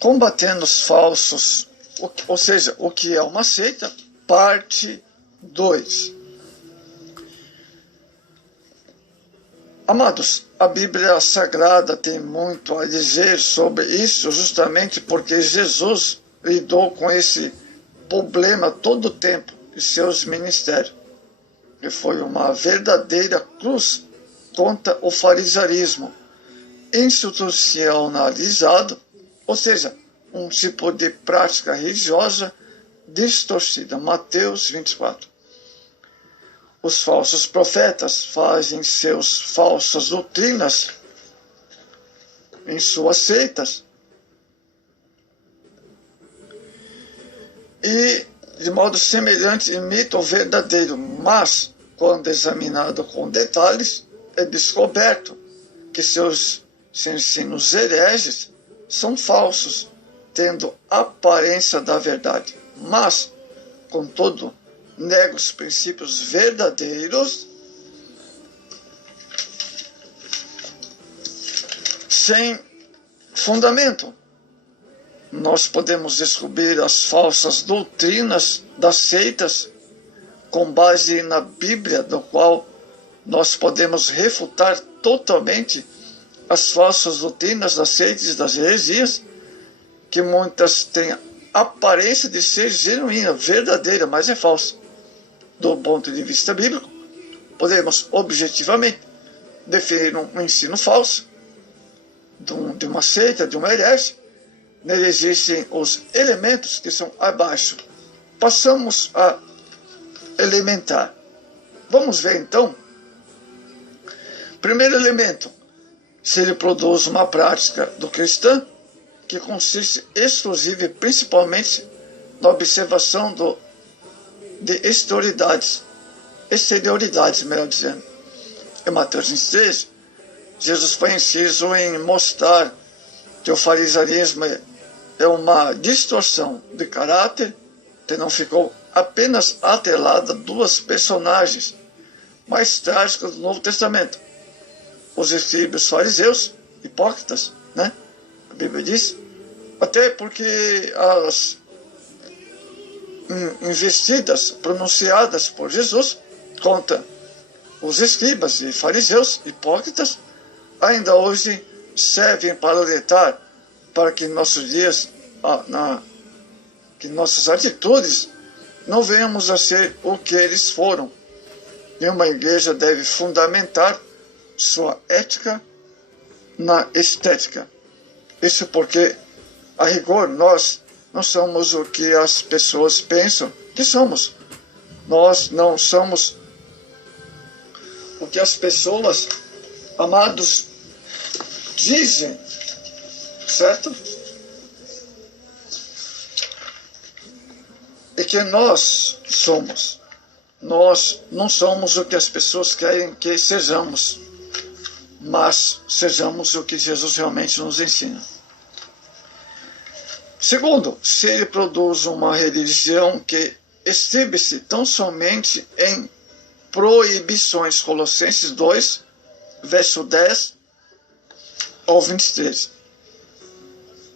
Combatendo os falsos, ou seja, o que é uma seita, parte 2. Amados, a Bíblia Sagrada tem muito a dizer sobre isso, justamente porque Jesus lidou com esse problema todo o tempo de seus ministérios. E foi uma verdadeira cruz contra o farisaísmo institucionalizado, ou seja, um tipo de prática religiosa distorcida. Mateus 24. Os falsos profetas fazem seus falsas doutrinas em suas seitas e, de modo semelhante, imita o verdadeiro, mas, quando examinado com detalhes, é descoberto que seus ensinos hereges são falsos, tendo aparência da verdade, mas, contudo, nega os princípios verdadeiros sem fundamento. Nós podemos descobrir as falsas doutrinas das seitas com base na Bíblia, do qual nós podemos refutar totalmente as falsas doutrinas das seitas e das heresias, que muitas têm aparência de ser genuína, verdadeira, mas é falsa. Do ponto de vista bíblico, podemos objetivamente definir um ensino falso de uma seita, de uma herege. Nele existem os elementos que são abaixo. Passamos a elementar. Vamos ver então. Primeiro elemento, se ele produz uma prática do cristão que consiste exclusiva e principalmente na observação de exterioridades, melhor dizendo. Em Mateus 23, Jesus foi inciso em mostrar que o farisaísmo é uma distorção de caráter que não ficou apenas atrelada a duas personagens mais trágicas do Novo Testamento. Os escribas fariseus, hipócritas, né? A Bíblia diz, até porque as investidas pronunciadas por Jesus contra os escribas e fariseus hipócritas ainda hoje servem para alertar para que em nossos dias, que nossas atitudes não venhamos a ser o que eles foram. E uma igreja deve fundamentar sua ética na estética. Isso porque, a rigor, nós não somos o que as pessoas pensam que somos. Nós não somos o que as pessoas, amados, dizem, certo? E que nós somos. Nós não somos o que as pessoas querem que sejamos, mas sejamos o que Jesus realmente nos ensina. Segundo, se ele produz uma religião que estribe-se tão somente em proibições, Colossenses 2, verso 10 ao 23.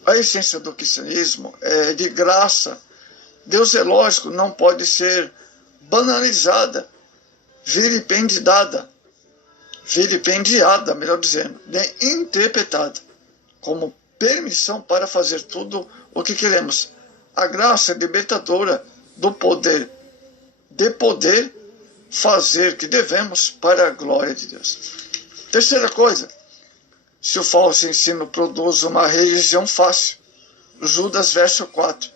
A essência do cristianismo é de graça. Deus é lógico, não pode ser banalizada, vilipendiada, melhor dizendo, nem interpretada como permissão para fazer tudo o que queremos. A graça é libertadora do poder, de poder fazer o que devemos para a glória de Deus. Terceira coisa, se o falso ensino produz uma religião fácil, Judas verso 4.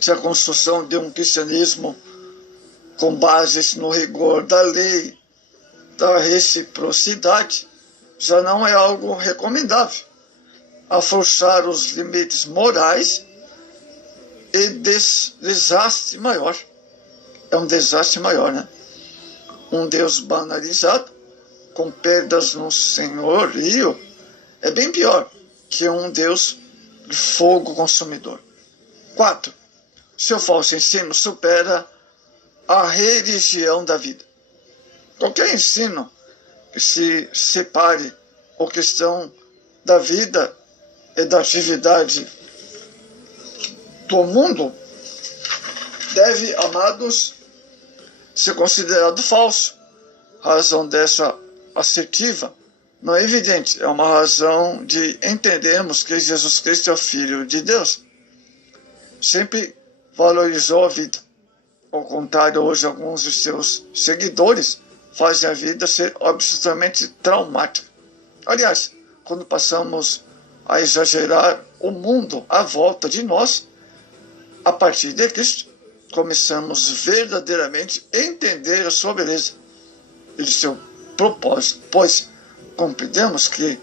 Se a construção de um cristianismo com bases no rigor da lei, da reciprocidade, já não é algo recomendável. Afrouxar os limites morais e desastre maior. É um desastre maior, né? Um Deus banalizado, com perdas no senhorio, é bem pior que um Deus de fogo consumidor. 4. Seu falso ensino supera a religião da vida. Qualquer ensino que se separe o cristão da vida e da atividade do mundo deve, amados, ser considerado falso. A razão dessa assertiva não é evidente, é uma razão de entendermos que Jesus Cristo é o Filho de Deus. Sempre valorizou a vida. Ao contrário, hoje alguns de seus seguidores fazem a vida ser absolutamente traumática. Aliás, quando passamos a exagerar o mundo à volta de nós, a partir de Cristo, começamos verdadeiramente a entender a sua beleza e de seu propósito, pois compreendemos que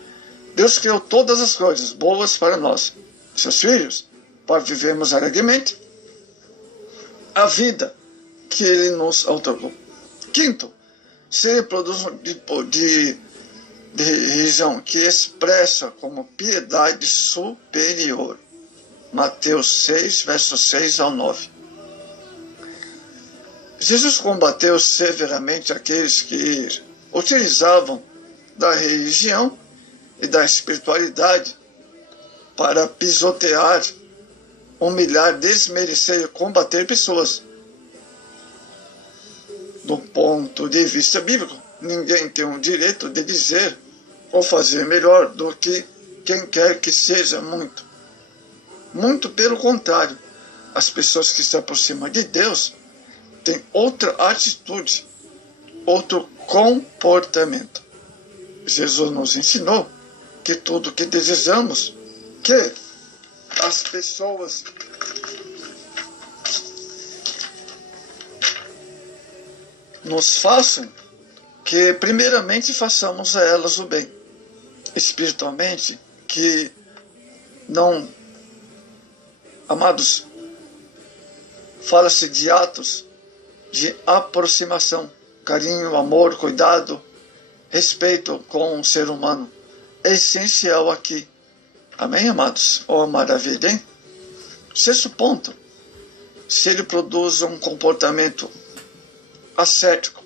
Deus criou todas as coisas boas para nós, seus filhos, para vivermos alegremente a vida que Ele nos outorgou. Quinto, se Ele produz de religião que expressa como piedade superior. Mateus 6, versos 6 ao 9. Jesus combateu severamente aqueles que utilizavam da religião e da espiritualidade para pisotear, humilhar, desmerecer e combater pessoas. Do ponto de vista bíblico, ninguém tem o direito de dizer ou fazer melhor do que quem quer que seja muito. Muito pelo contrário, as pessoas que se aproximam de Deus têm outra atitude, outro comportamento. Jesus nos ensinou que tudo que desejamos que as pessoas nos façam, que primeiramente façamos a elas o bem. Espiritualmente, que não, amados, fala-se de atos de aproximação, carinho, amor, cuidado, respeito com o ser humano. É essencial aqui. Amém, amados? Oh, maravilha, hein? Sexto ponto. Se ele produz um comportamento ascético,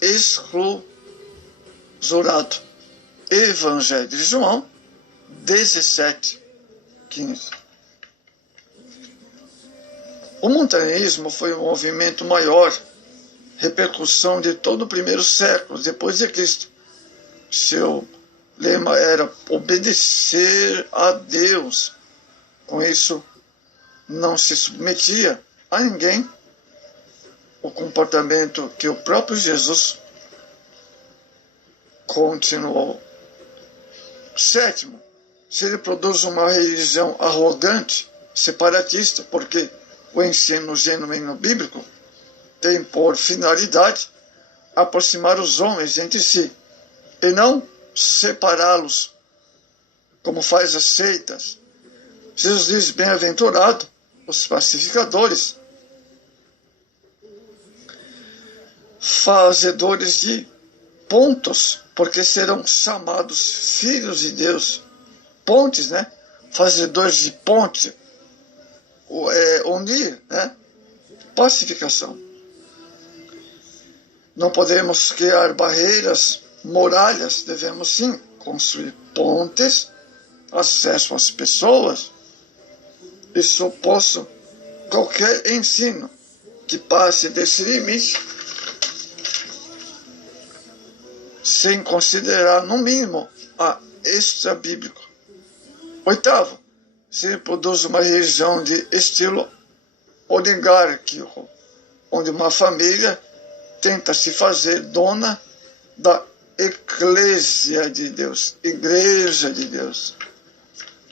exclusurado. Evangelho de João 17, 15. O montanismo foi um movimento maior, repercussão de todo o primeiro século depois de Cristo. Seu lema era obedecer a Deus. Com isso, não se submetia a ninguém. O comportamento que o próprio Jesus continuou. Sétimo, se ele produz uma religião arrogante, separatista, porque o ensino genuíno bíblico tem por finalidade aproximar os homens entre si e não separá-los, como faz as seitas. Jesus diz: bem-aventurado os pacificadores, fazedores de pontos, porque serão chamados filhos de Deus. Pontes, né? Fazedores de ponte, unir, né? Pacificação. Não podemos criar barreiras, muralhas, devemos sim construir pontes, acesso às pessoas, e suposto qualquer ensino que passe desse limite, sem considerar, no mínimo, a extra-bíblico. Oitavo, se produz uma religião de estilo oligárquico, onde uma família tenta se fazer dona da Eclésia de Deus, Igreja de Deus.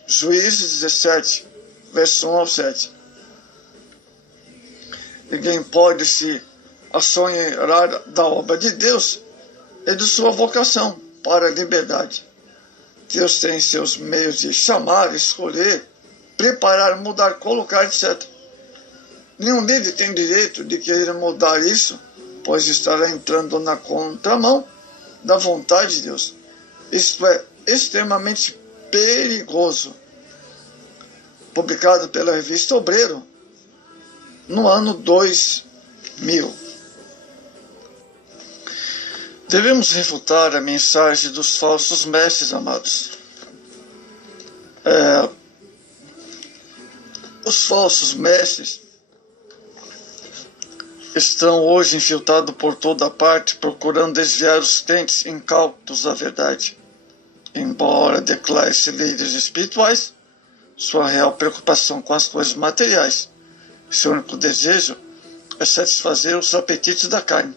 Juízes 17, verso 1 ao 7. Ninguém pode se assombrar da obra de Deus e de sua vocação para a liberdade. Deus tem seus meios de chamar, escolher, preparar, mudar, colocar, etc. Nenhum líder tem direito de querer mudar isso, pois estará entrando na contramão da vontade de Deus. Isto é extremamente perigoso. Publicado pela revista Obreiro, no ano 2000. Devemos refutar a mensagem dos falsos mestres, amados. Os falsos mestres estão hoje infiltrados por toda parte, procurando desviar os crentes incautos da verdade. Embora declare-se líderes espirituais, sua real preocupação com as coisas materiais, seu único desejo é satisfazer os apetites da carne.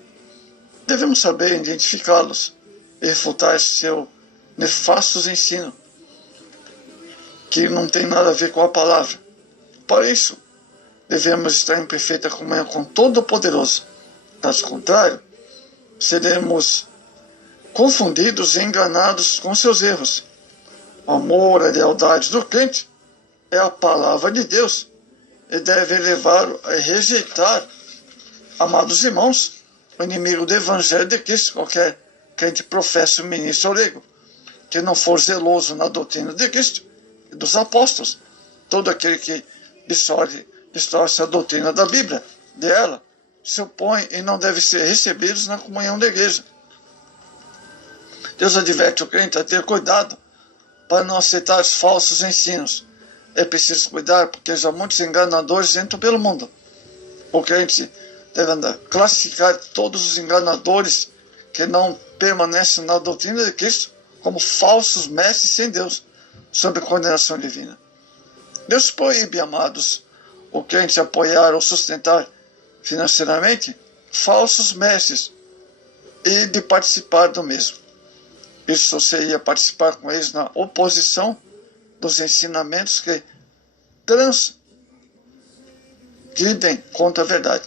Devemos saber identificá-los e refutar seu nefastos ensino, que não tem nada a ver com a palavra. Para isso, devemos estar em perfeita comunhão com Todo-Poderoso. Caso contrário, seremos confundidos e enganados com seus erros. O amor, a lealdade do crente é a palavra de Deus e deve levá-lo a rejeitar, amados irmãos, o inimigo do Evangelho de Cristo. Qualquer crente, professa, ministro ou leigo, que não zeloso na doutrina de Cristo e dos apóstolos, todo aquele que distorce a doutrina da Bíblia, dela, se opõe e não deve ser recebidos na comunhão da igreja. Deus adverte o crente a ter cuidado para não aceitar os falsos ensinos. É preciso cuidar, porque já muitos enganadores entram pelo mundo. O crente deve classificar todos os enganadores que não permanecem na doutrina de Cristo como falsos mestres sem Deus, sob condenação divina. Deus proíbe, amados, o crente apoiar ou sustentar financeiramente falsos mestres e de participar do mesmo. Isso seria participar com eles na oposição dos ensinamentos que transgridem contra a verdade.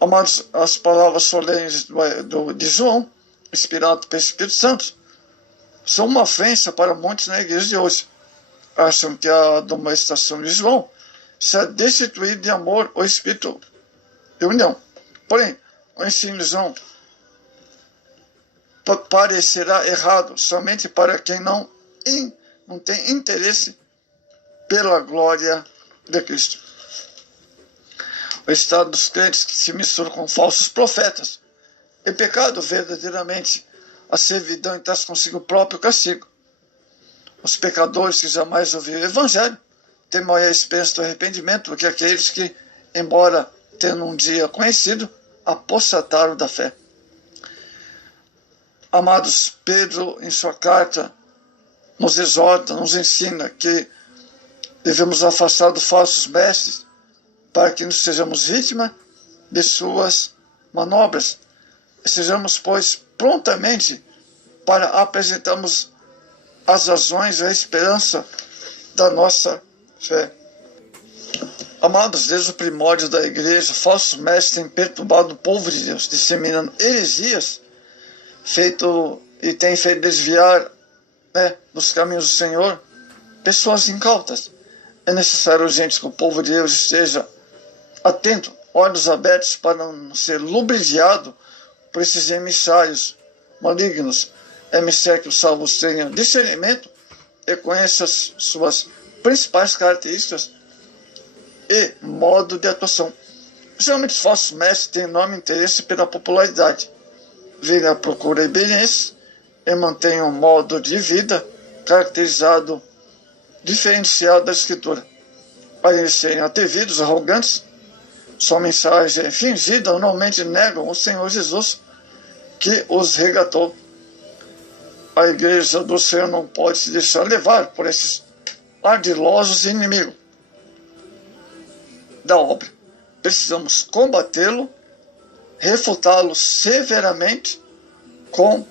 Amados, as palavras solenes de João, inspirado pelo Espírito Santo, são uma ofensa para muitos na igreja de hoje. Acham que a admoestação de João se é destituir de amor o espírito de união. Porém, o ensino de João parecerá errado somente para quem não tem interesse pela glória de Cristo. O estado dos crentes que se misturam com falsos profetas é pecado verdadeiramente a servidão e traz consigo o próprio castigo. Os pecadores que jamais ouviram o Evangelho têm maior experiência do arrependimento do que aqueles que, embora tendo um dia conhecido, apostataram da fé. Amados, Pedro, em sua carta, nos exorta, nos ensina que devemos afastar dos falsos mestres para que não sejamos vítimas de suas manobras. E sejamos, pois, prontamente para apresentarmos as razões e a esperança da nossa fé. Amados, desde o primórdio da igreja, falsos mestres têm perturbado o povo de Deus, disseminando heresias, têm feito desviar dos caminhos do Senhor pessoas incautas. É necessário, urgente, que o povo de Deus esteja atento, olhos abertos, para não ser lubrifiado por esses emissários malignos. Emissários que os salvos tenham discernimento e conheçam as suas principais características e modo de atuação. Geralmente os falsos mestres têm enorme interesse pela popularidade, vêm à procura de beleza e mantêm um modo de vida caracterizado, diferenciado da Escritura. Além de serem atrevidos, arrogantes, sua mensagem fingida normalmente negam o Senhor Jesus, que os resgatou. A igreja do Senhor não pode se deixar levar por esses ardilosos inimigos da obra. Precisamos combatê-lo, refutá-lo severamente com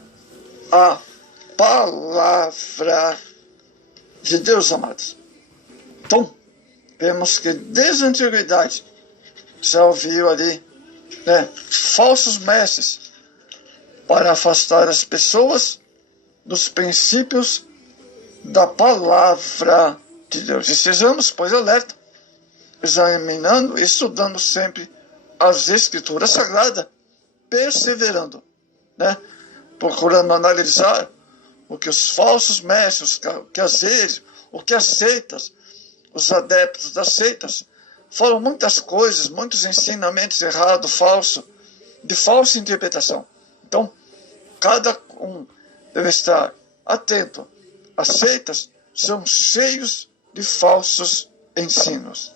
a palavra de Deus, amados. Então, vemos que desde a antiguidade já ouviu ali falsos mestres para afastar as pessoas dos princípios da palavra de Deus. E sejamos, pois, alerta, examinando e estudando sempre as Escrituras Sagradas, perseverando, procurando analisar o que os falsos mestres, o que as seitas, os adeptos das seitas, falam muitas coisas, muitos ensinamentos errados, falsos, de falsa interpretação. Então, cada um deve estar atento às seitas são cheios de falsos ensinos.